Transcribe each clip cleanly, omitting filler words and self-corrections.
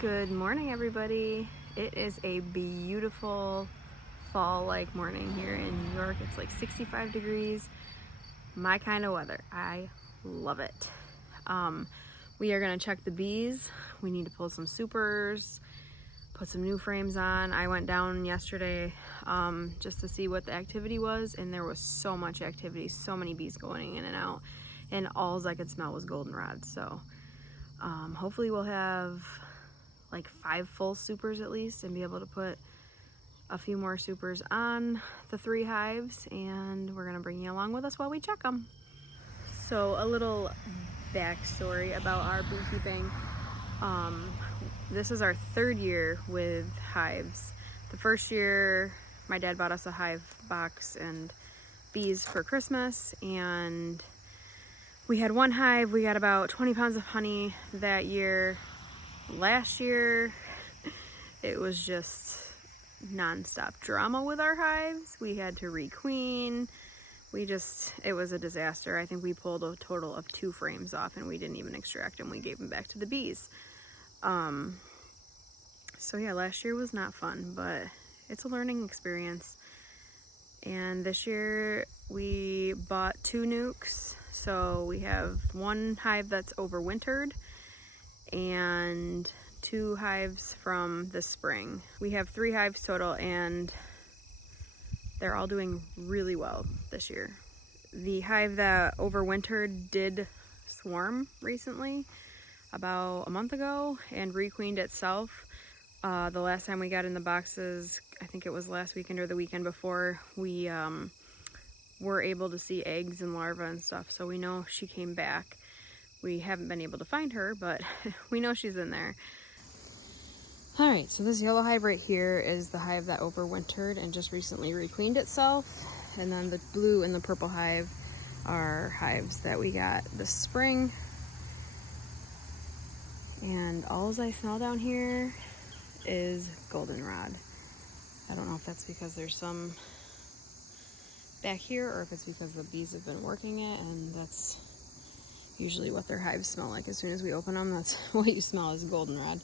Good morning, everybody. It is a beautiful fall-like morning here in New York. It's like 65 degrees, my kind of weather. I love it. We are gonna check the bees. We need to pull some supers, put some new frames on. I went down yesterday just to see what the activity was, and there was so much activity, so many bees going in and out, and all I could smell was goldenrod. So hopefully we'll have like 5 full supers at least and be able to put a few more supers on the 3 hives, and we're gonna bring you along with us while we check them. So a little backstory about our beekeeping. This is our 3rd year with hives. The first year my dad bought us a hive box and bees for Christmas, and we had 1 hive. We got about 20 pounds of honey that year. Last year, it was just non-stop drama with our hives. We had to requeen. It was a disaster. I think we pulled a total of 2 frames off, and we didn't even extract them. We gave them back to the bees. So yeah, last year was not fun, but it's a learning experience. And this year we bought 2 nukes. So we have 1 hive that's overwintered and 2 hives from the spring. We have 3 hives total, and they're all doing really well this year. The hive that overwintered did swarm recently, about a month ago, and requeened itself. The last time we got in the boxes, I think it was last weekend or the weekend before, we were able to see eggs and larvae and stuff, so we know she came back. We haven't been able to find her, but we know she's in there. All right, so this yellow hive right here is the hive that overwintered and just recently requeened itself. And then the blue and the purple hive are hives that we got this spring. And all I smell down here is goldenrod. I don't know if that's because there's some back here or if it's because the bees have been working it, and that's usually what their hives smell like. As soon as we open them, that's what you smell is goldenrod.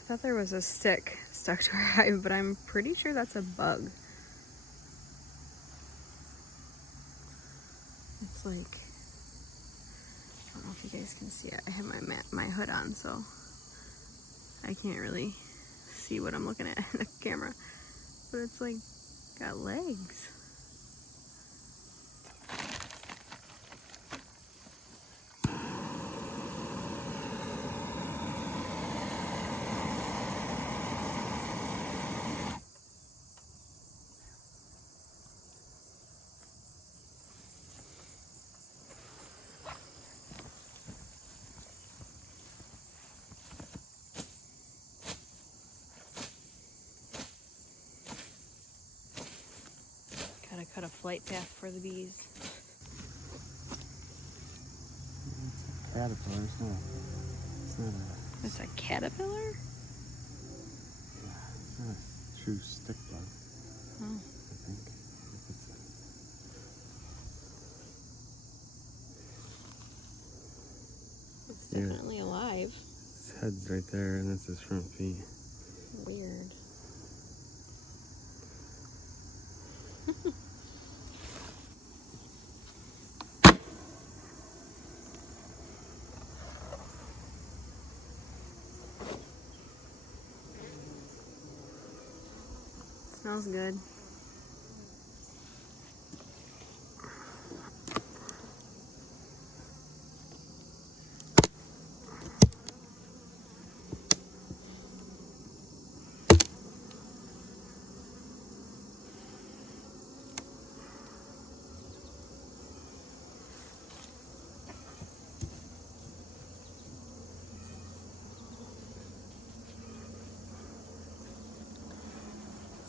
I thought there was a stick stuck to our hive, but I'm pretty sure that's a bug. It's like, I don't know if you guys can see it. I have my hood on, so I can't really see what I'm looking at in the camera. But it's like got legs. Gotta cut a flight path for the bees. It's a caterpillar, it's not a... It's a caterpillar? Yeah, it's not a true stick bug, Oh. I think. It's definitely alive. His head's right there, and that's his front feet. Weird. Smells good.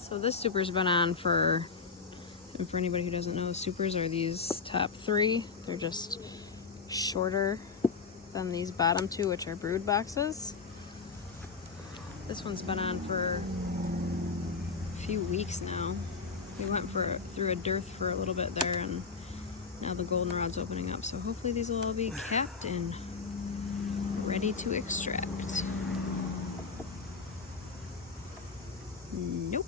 So this super's been on for, and for anybody who doesn't know, supers are these top three. They're just shorter than these bottom two, which are brood boxes. This one's been on for a few weeks now. We went through a dearth for a little bit there, and now the goldenrod's opening up. So hopefully these will all be capped and ready to extract. Nope.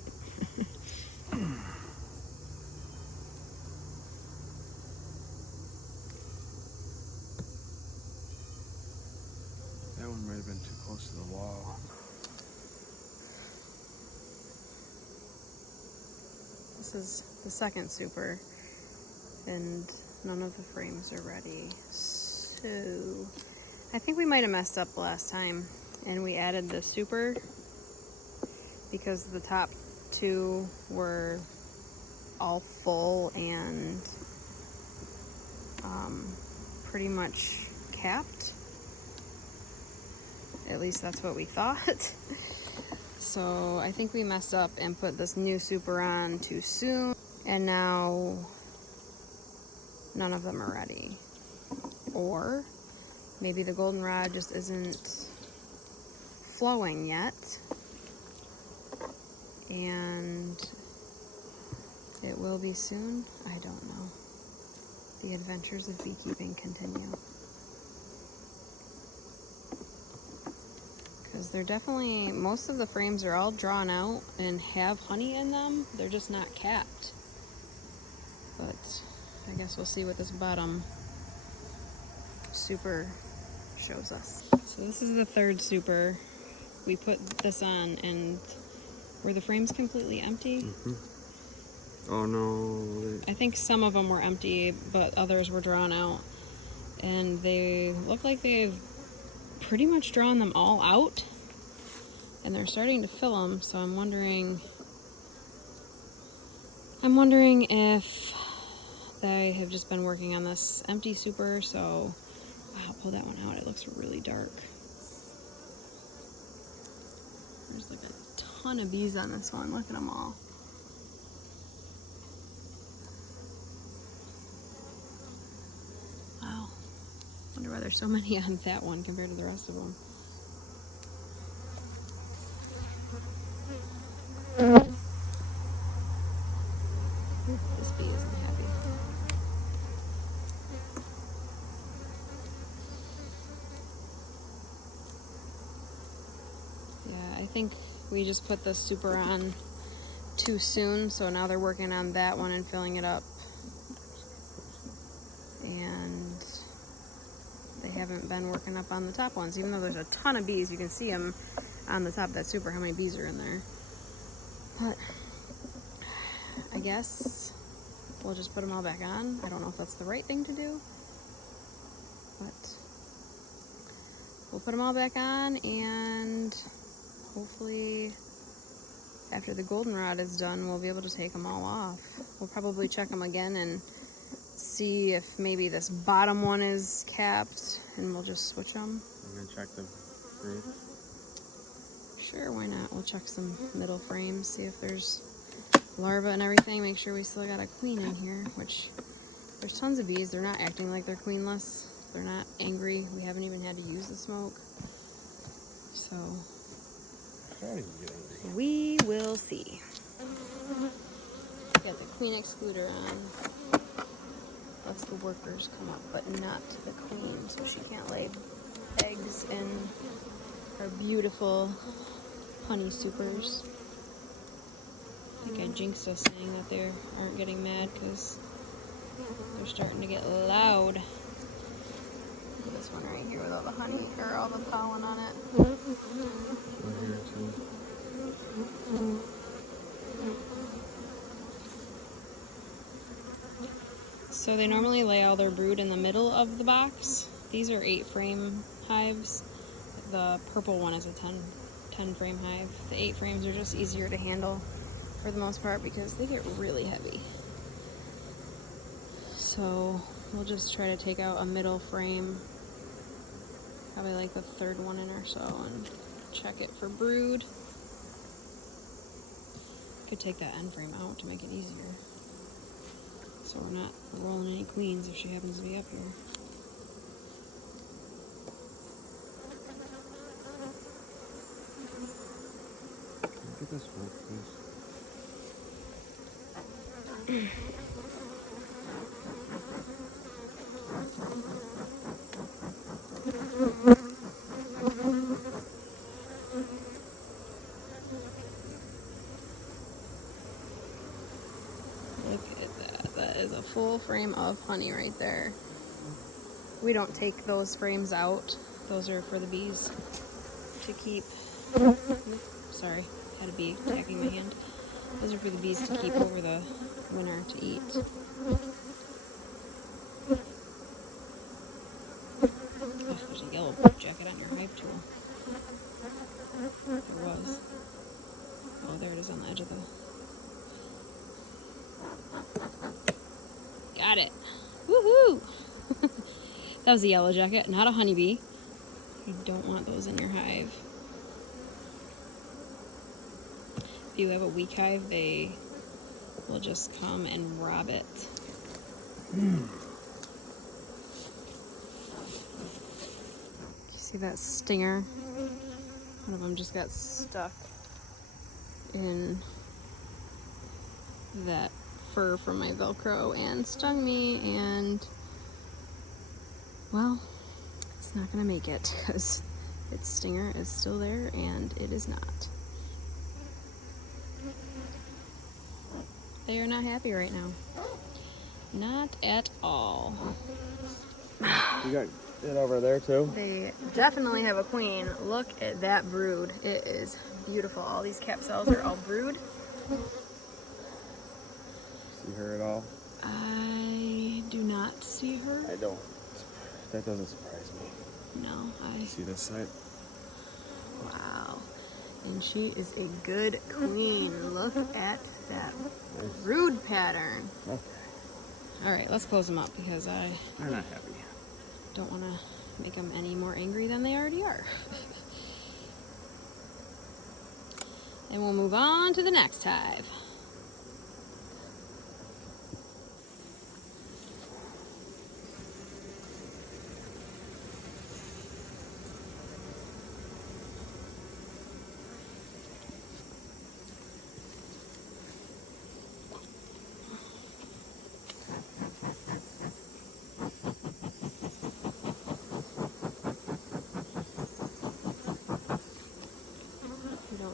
That one might have been too close to the wall. This is the second super, and none of the frames are ready. So I think we might have messed up last time, and we added the super because the top two were all full and pretty much capped. At least that's what we thought. So I think we messed up and put this new super on too soon, and now none of them are ready. Or maybe the goldenrod just isn't flowing yet, and it will be soon. I don't know. The adventures of beekeeping continue. Because they're definitely, most of the frames are all drawn out and have honey in them. They're just not capped. But I guess we'll see what this bottom super shows us. So this is the third super. We put this on, and were the frames completely empty? Mm-hmm. Oh no. I think some of them were empty, but others were drawn out. And they look like they've pretty much drawn them all out. And they're starting to fill them, so I'm wondering if they have just been working on this empty super. So, wow, pull that one out. It looks really dark. There's like a ton of bees on this one. Look at them all. Wow. Wonder why there's so many on that one compared to the rest of them. This bee isn't happy. Yeah, I think we just put the super on too soon, so now they're working on that one and filling it up. And they haven't been working up on the top ones, even though there's a ton of bees. You can see them on the top of that super, how many bees are in there. But I guess we'll just put them all back on. I don't know if that's the right thing to do, but we'll put them all back on, and hopefully after the goldenrod is done, we'll be able to take them all off. We'll probably check them again and see if maybe this bottom one is capped, and we'll just switch them. I'm gonna check the brood. Sure, why not? We'll check some middle frames, see if there's larvae and everything. Make sure we still got a queen in here, which there's tons of bees. They're not acting like they're queenless. They're not angry. We haven't even had to use the smoke. So we will see. Got the queen excluder on. Lets the workers come up, but not the queen, so she can't lay eggs in our beautiful honey supers. I think I jinxed us saying that they aren't getting mad because they're starting to get loud. This one right here with all the honey, or all the pollen on it. One here too. So they normally lay all their brood in the middle of the box. These are 8-frame hives. The purple one is a 10-frame hive. The 8 frames are just easier to handle for the most part because they get really heavy. So we'll just try to take out a middle frame, probably like the third one in or so, and check it for brood. could take that end frame out to make it easier. So we're not rolling any queens if she happens to be up here. Look at this one, please. Look at that. That is a full frame of honey right there. We don't take those frames out. Those are for the bees to keep. Sorry, had a bee attacking my hand. Those are for the bees to keep over the winter to eat. Oh, there's a yellow jacket on your hive tool. There was. Oh, there it is on the edge of the... Got it. Woohoo! That was a yellow jacket, not a honeybee. You don't want those in your hive. If you have a weak hive, they will just come and rob it. See that stinger? One of them just got stuck in that fur from my Velcro and stung me, and well, it's not gonna make it because its stinger is still there and it is not. They are not happy right now. Not at all. You got it over there too? They definitely have a queen. Look at that brood. It is beautiful. All these cap cells are all brood. See her at all? I do not see her. I don't. That doesn't surprise me. No, I... See this side? Wow. And she is a good queen. Look at that brood pattern. Okay. Alright, let's close them up because I They're not happy. don't want to make them any more angry than they already are. And we'll move on to the next hive.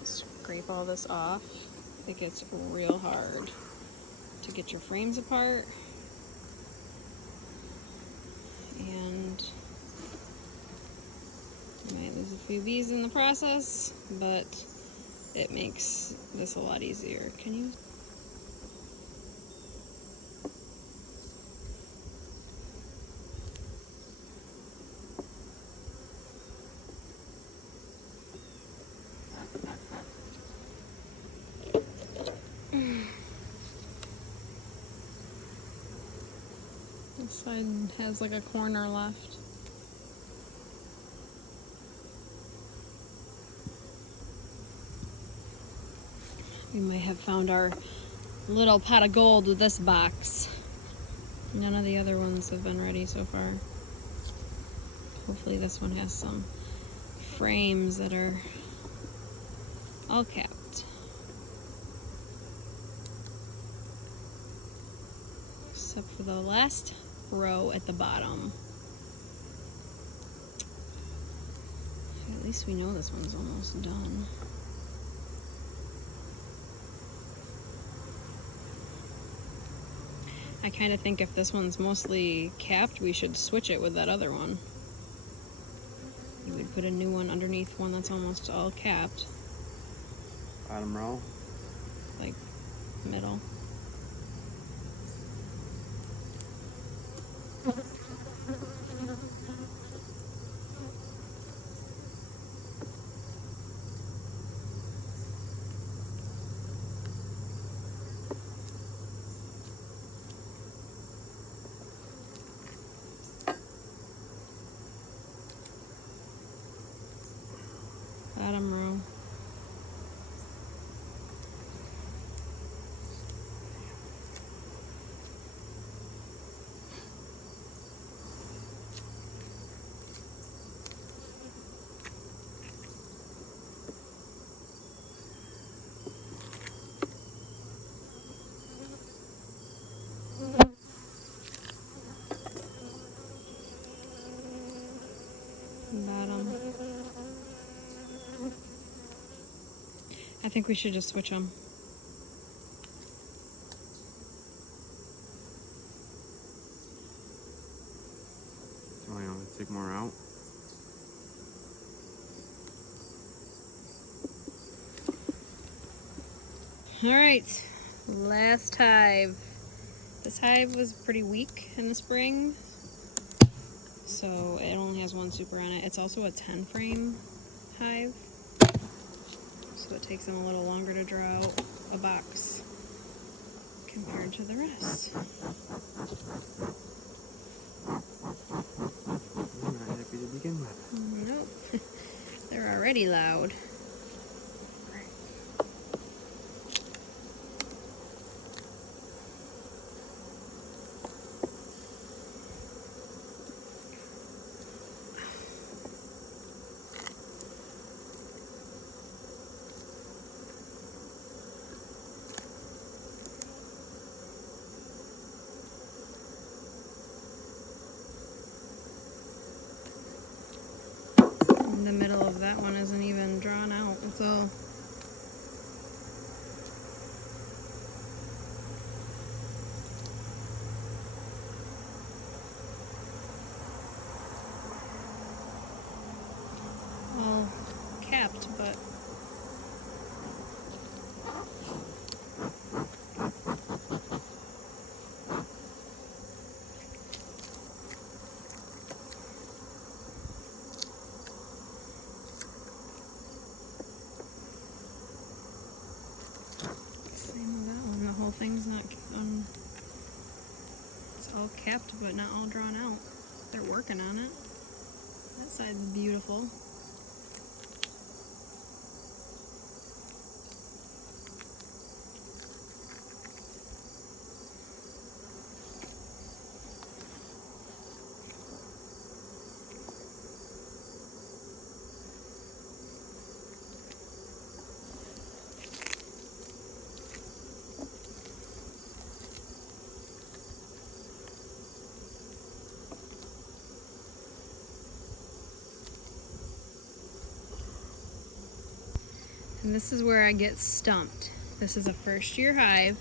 Scrape all this off, it gets real hard to get your frames apart, and you might lose a few bees in the process, but it makes this a lot easier. Can you? This side has like a corner left. We might have found our little pot of gold with this box. None of the other ones have been ready so far. Hopefully this one has some frames that are all capped. Except for the last row at the bottom. At least we know this one's almost done. I kind of think if this one's mostly capped, we should switch it with that other one. You would put a new one underneath one that's almost all capped. Bottom row? Like middle. Bottom row. I think we should just switch them. Do I want to take more out? All right, last hive. This hive was pretty weak in the spring, so it only has one super on it. It's also a 10 frame hive, so it takes them a little longer to draw out a box compared to the rest. I'm not happy to begin with. Nope, they're already loud. The middle of that one isn't even drawn out. It's all capped, but same with that one. The whole thing's not it's all capped but not all drawn out. They're working on it. That side's beautiful. And this is where I get stumped. This is a first year hive.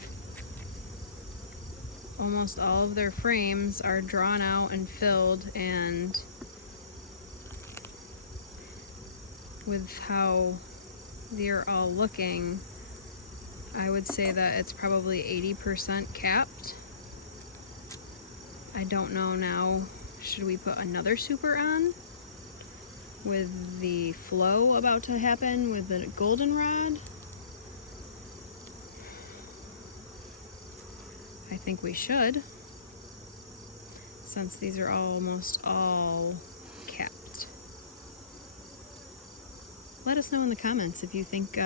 Almost all of their frames are drawn out and filled, and with how they're all looking, I would say that it's probably 80% capped. I don't know now, should we put another super on? With the flow about to happen with the goldenrod? I think we should, since these are almost all capped. Let us know in the comments if you think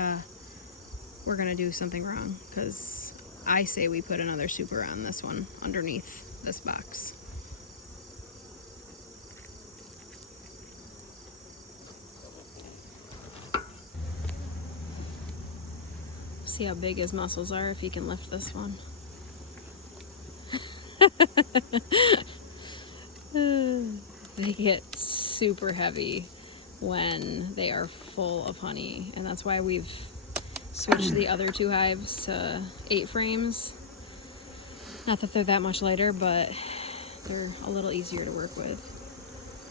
we're gonna do something wrong, because I say we put another super on this one underneath this box. See how big his muscles are if he can lift this one. They get super heavy when they are full of honey, and that's why we've switched the other two hives to 8 frames. Not that they're that much lighter, but they're a little easier to work with.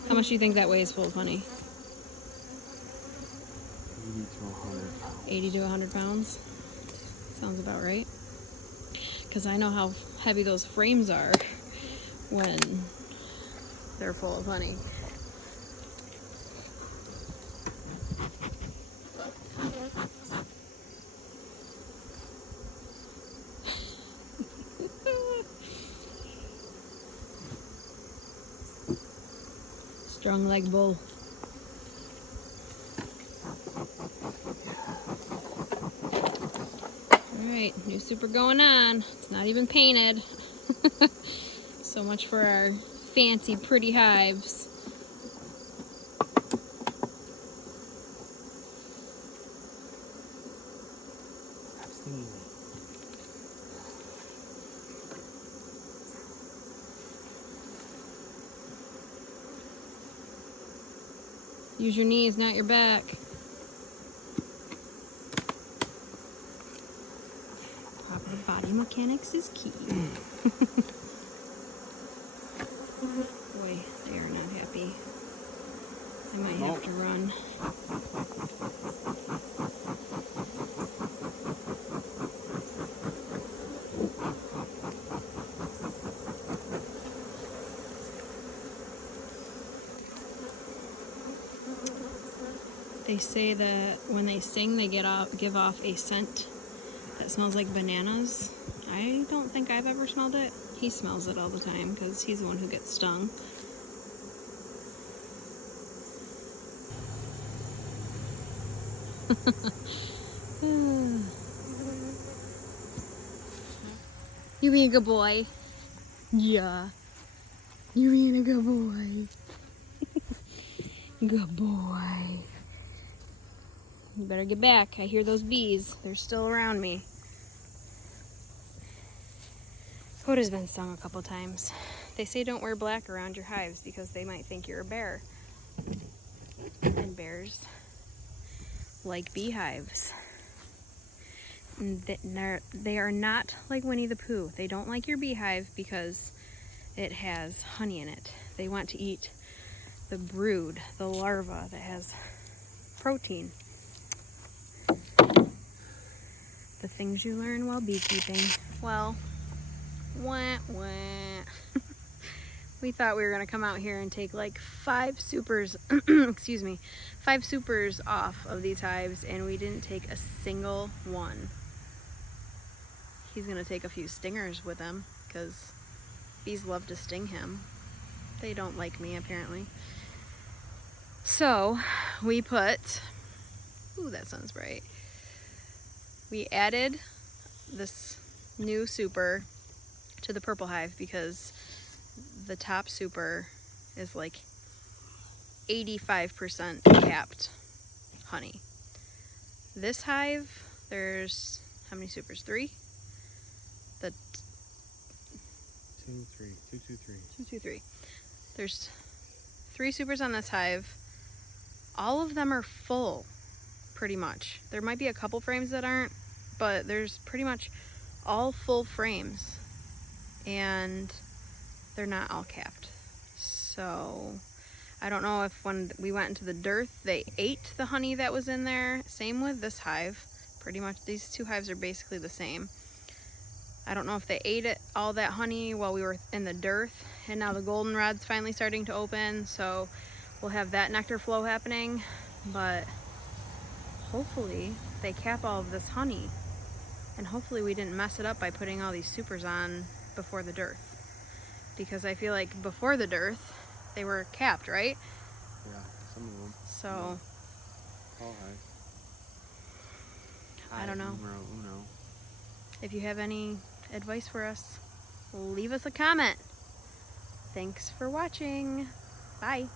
How much do you think that weighs full of honey? 80 to 100 pounds. Sounds about right. Because I know how heavy those frames are when they're full of honey. Strong like bull. Alright, new super going on. It's not even painted. So much for our fancy, pretty hives. Use your knees, not your back. mechanics is key. Boy, they are not happy. I might have to run. They say that when they sting, they give off a scent that smells like bananas. I don't think I've ever smelled it. He smells it all the time because he's the one who gets stung. You being a good boy? Yeah. You being a good boy? Good boy. You better get back. I hear those bees. They're still around me. Hoda's been stung a couple times. They say don't wear black around your hives because they might think you're a bear. And bears like beehives. And they are not like Winnie the Pooh. They don't like your beehive because it has honey in it. They want to eat the brood, the larva that has protein. The things you learn while beekeeping. Well, wah, wah. We thought we were gonna come out here and take like 5 supers, excuse me, 5 supers off of these hives, and we didn't take a single one. He's gonna take a few stingers with him because bees love to sting him. They don't like me apparently. So we put, ooh, that sounds bright. We added this new super to the purple hive because the top super is like 85% capped honey. This hive, there's how many supers? 3? The 2, 3, 2, 2, 3. 2, 2, 3. There's 3 supers on this hive. All of them are full, pretty much. There might be a couple frames that aren't, but there's pretty much all full frames, and they're not all capped. So I don't know if when we went into the dearth they ate the honey that was in there. Same with this hive. Pretty much these 2 hives are basically the same. I don't know if they ate all that honey while we were in the dearth, and now the goldenrod's finally starting to open, so we'll have that nectar flow happening. But hopefully they cap all of this honey, and hopefully we didn't mess it up by putting all these supers on before the dearth, because I feel like before the dearth they were capped, right? Yeah, some of them. So All hives. I don't know. Numero uno. If you have any advice for us, leave us a comment. Thanks for watching. Bye.